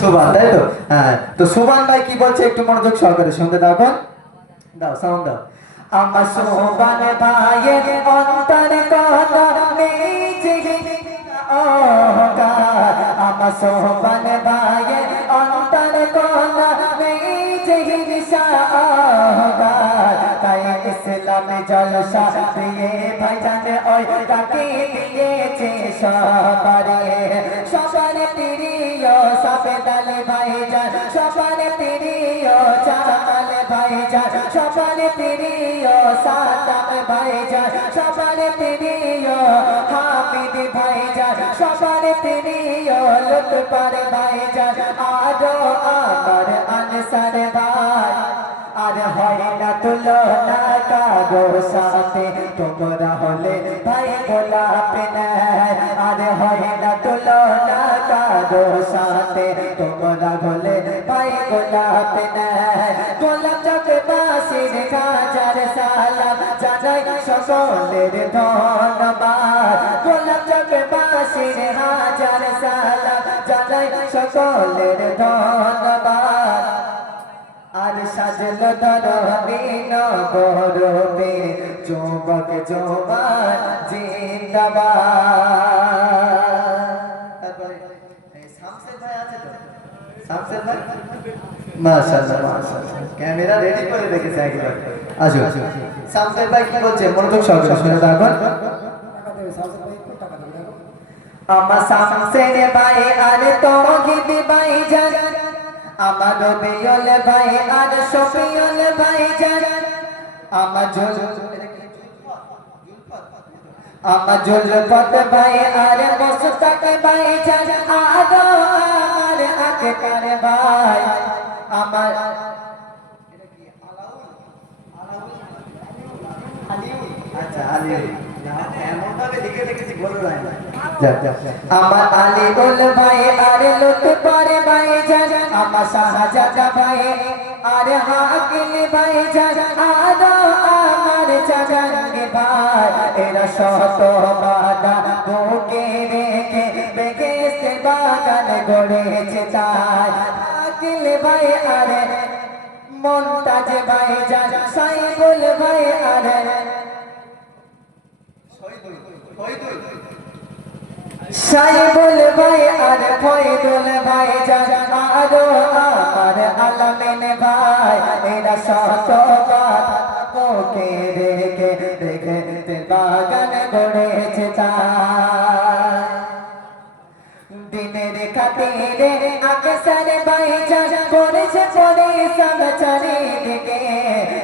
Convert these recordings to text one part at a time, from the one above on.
সুবান, তাই তো? হ্যাঁ, তো সুবান ভাই কি বলছে একটু মনোযোগ সহকারে শুনতে দাও। এখন দাও, সাউন্ড দাও। আমার সুবান ভাইয়ের অন্তর কথা নেই যে অহংকার, আমার সুবান ভাইয়ের অন্তর কথা নেই যে হিংসা অহংকার, তাই ইসলামে জলসা দিয়ে ভাইজান ওই তাকে দিয়েছে সবারে, সবার প্রিয় সাবেদাল ভাইজান, সবার প্রিয় চামাল ভাইজান, সবার প্রিয় সাদাম ভাইজান, সবার প্রিয় হামিদ ভাইজান, সবার প্রিয় লুৎফর ভাইজান, আরো আমার আনসার ভাই। আর হয় না তুলনা কারো সাথে, তোমরা হলে ভাই গোলাপ নাই। আর হয় না তুলনা কারো সাথে, তোমরা হলে ভাই গোলাপ নাই। গোলাপ চকবাসীর হাজার সালাম জানাই সকলের ধন্যবাদ, গোলাপ চকবাসীর হাজার সালাম জানাই সকলের ধন্যবাদ। আর সাজল ধরনীন গৌরবে যুবক জওয়ান জিন্দাবাদ। শামসের ভাই আছে তো? শামসের ভাই মাশাআল্লাহ মাশাআল্লাহ, ক্যামেরা রেডি করে রেখেছে একবার। আসো, শামসের ভাই কি বলছে মনোযোগ সহকারে শুনে দাও। এখন আমার শামসের ভাই আর তৌহিদ ভাই জান, আমার রবিউল ভাই আর শফিউল ভাই জান, আমার জুলফত ভাই আর মুস্তাক ভাই জান, আরো আমার আকবর ভাই, আমার আচ্ছা আলিউল, এমন ভাবে লিখে রেখেছি বলো না। আমার আলিউল ভাই আর লুৎফর ভাই জান, আমার শাহজাদা ভাই আর হাকিম ভাই জান, আরো আমার জাগাঙ্গে ভাই, এরা শত বাধা বুকে রেখে বেহেশতে বাগান গড়েছে তাই। হাকিম ভাই আর মুনতাজ ভাই জান, সাইফুল ভাই আর সাইফুল ভাই আর ফয়দুল ভাই জান, আরো আমার আলামিন ভাই, এরা শত কথা বুকে রেখে বেহেশতে বাগান গড়েছে তাই। দিনের খাতিরে আকসার ভাই জান করেছে পরিশ্রম চারিদিকে,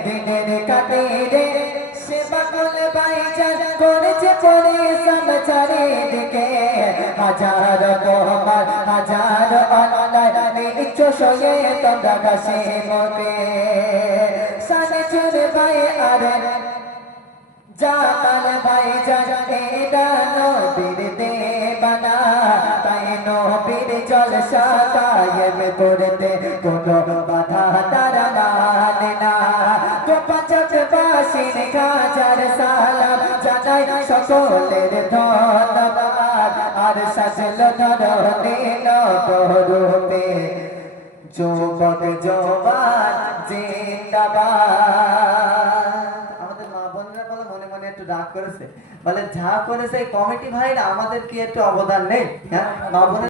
দিনের খাতিরে সেবাকুল ভাই জান করেছে পরিশ্রম চারিদিকে। হাজার তোমার হাজার অন্যায় নিচ্ছ সয়ে তোমরা গাছে মতে, সানচুর ভাই আর জামাল ভাই জান, এরা নবীর দেবানা, তাই নবীর জলসা কায়েম করতে কোনো বাধা তারা মানে না। তো পাঁচকবাসীর হাজার সালাম জানাই সকলের ধন্যবাদ। আর সাজল ধরনীন গৌরবে যুবক জওয়ান জিন্দাবাদ। আমাদের মা বোনরা বলে মনে মনে একটু রাগ করেছে, বলে যা করেছে এই কমিটি ভাইরা আমাদের কি একটু অবদান নেই? হ্যাঁ, মা বোনের